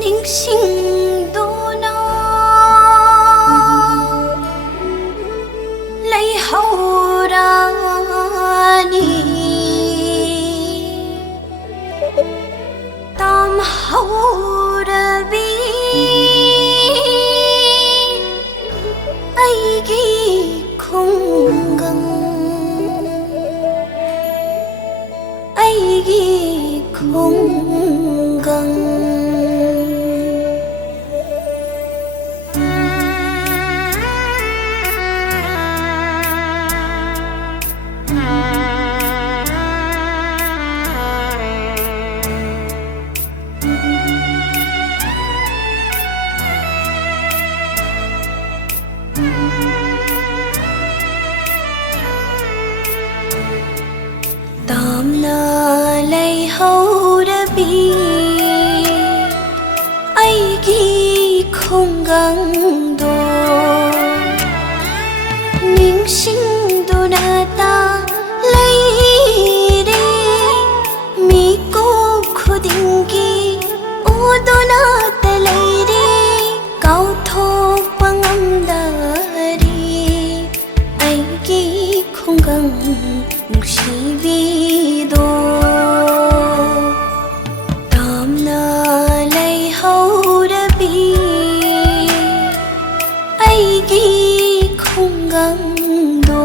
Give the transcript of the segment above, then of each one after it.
ꯅꯤꯡꯁꯤꯡꯗꯨꯅ ꯂꯩꯍꯧꯔꯅꯤ ꯇꯝꯍꯧꯔꯕꯤ ꯑꯩꯒꯤ ꯈꯨꯡꯒꯪ ꯑꯩꯒꯤ ꯈꯨꯡꯒꯪ ꯇꯥꯝꯅ ꯂꯩꯍꯧꯔꯕꯤ ꯑꯩꯒꯤ ꯈꯨꯡꯒꯪꯗꯣ ꯅꯤꯡꯁꯤꯡꯗꯨꯅ ꯂꯩꯔꯦ ꯃꯤꯀꯨꯞ ꯈꯨꯗꯤꯡꯒꯤ ꯎꯗꯨꯅ ꯂꯩꯔꯦ ꯀꯥꯎꯊꯣꯛꯄ ꯉꯝꯗꯔꯤ ꯑꯩꯒꯤ ꯈꯨꯡꯒꯪ ꯅꯨꯡꯁꯤꯕꯤꯗꯣ ꯇꯥꯝꯅ ꯂꯩꯍꯧꯔꯕꯤ ꯑꯩꯒꯤ ꯈꯨꯡꯒꯪꯗꯣ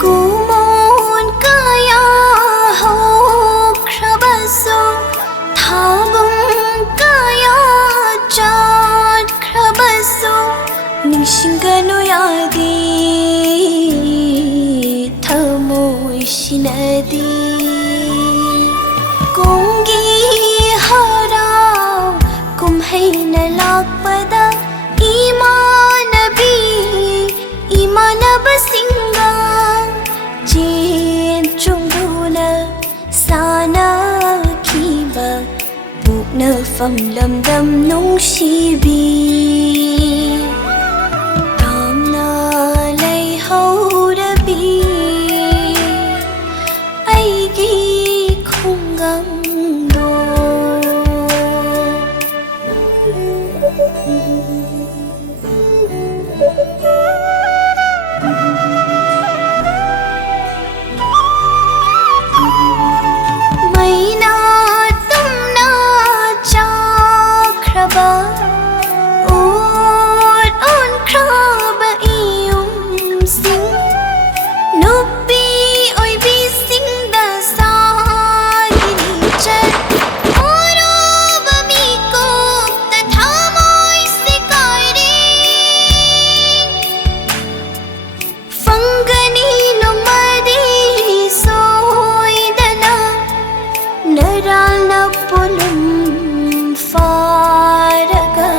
ꯀꯨꯃꯣꯟ ꯀꯌꯥ ꯍꯧꯈ꯭ꯔꯕꯁꯨ ꯊꯥꯒꯨꯝ ꯀꯌꯥ ꯆꯠꯈ꯭ꯔꯕꯁꯨ ꯅꯤꯡꯁꯤꯡꯒꯅꯨ ꯌꯥꯗꯦ ꯊꯃꯣꯏꯁꯤꯅꯗꯤ ꯀꯨꯝꯒꯤ ꯍꯔꯥꯎ ꯀꯨꯝꯍꯩꯅ ꯂꯥꯛꯄꯗ ꯏꯃꯥꯟꯅꯕꯤ ꯏꯃꯥꯟꯅꯕꯁꯤꯡꯒ ꯆꯦꯟ ꯆꯣꯡꯗꯨꯅ ꯁꯥꯟꯅꯈꯤꯕ ꯄꯣꯛꯅꯐꯝ ꯂꯝꯗꯝ ꯅꯨꯡꯁꯤꯕꯤ ꯇꯥꯝꯅ ꯂꯩꯍꯧꯔꯕꯤ ꯑꯩꯒꯤ ꯈꯨꯡꯒꯪꯗꯣ ꯃꯩꯅ ꯇꯨꯝꯅ ꯆꯥꯈ꯭ꯔꯕ ꯎꯠ ꯑꯣꯟꯈ꯭ꯔꯕ ꯏꯌꯨꯝꯁꯤꯡ ꯅꯨꯄꯤ ꯑꯣꯏꯕꯤꯁꯤꯡꯗ ꯁꯥꯒꯤ ꯂꯤꯆꯠ ꯎꯔꯨꯕ ꯃꯤꯀꯨꯞꯇ ꯊꯃꯣꯏꯁꯦ ꯀꯥꯏꯔꯦ ꯐꯪꯒꯅꯤ ꯅꯣꯡꯃꯗꯤ ꯁꯣꯏꯗꯅ ꯅꯔꯥꯜꯅ ꯄꯣꯂꯨꯝ ꯐꯥꯔꯒ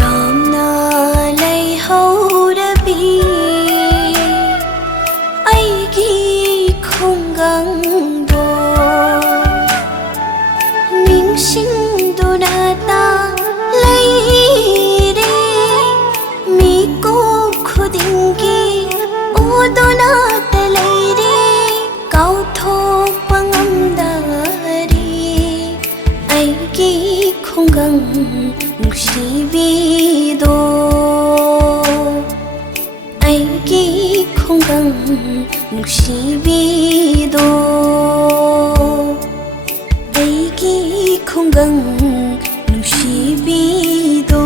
ꯇꯥꯝꯅ ꯂꯩꯍꯧꯔꯕꯤ ꯑꯩꯒꯤ ꯈꯨꯡꯒꯪꯗꯣ ꯅꯤꯡꯁꯤꯡꯗꯨꯅ ꯂꯩꯔꯦ ꯃꯤꯀꯨꯞ ꯈꯨꯗꯤꯡꯒꯤ ꯎꯗꯨꯅ ꯂꯩꯔꯦ ꯀꯥꯎꯊꯣꯛꯄ ꯉꯝꯗꯔꯤ ꯑꯩꯒꯤ ꯈꯨꯡꯒꯪ ꯅꯨꯡꯁꯤꯕꯤꯗꯣ ꯑꯩꯒꯤ ꯈꯨꯡꯒꯪ ꯅꯨꯡꯁꯤꯕꯤꯗꯣ ꯑꯩꯒꯤ ꯈꯨꯡꯒꯪ ꯅꯨꯡꯁꯤꯕꯤꯗꯣ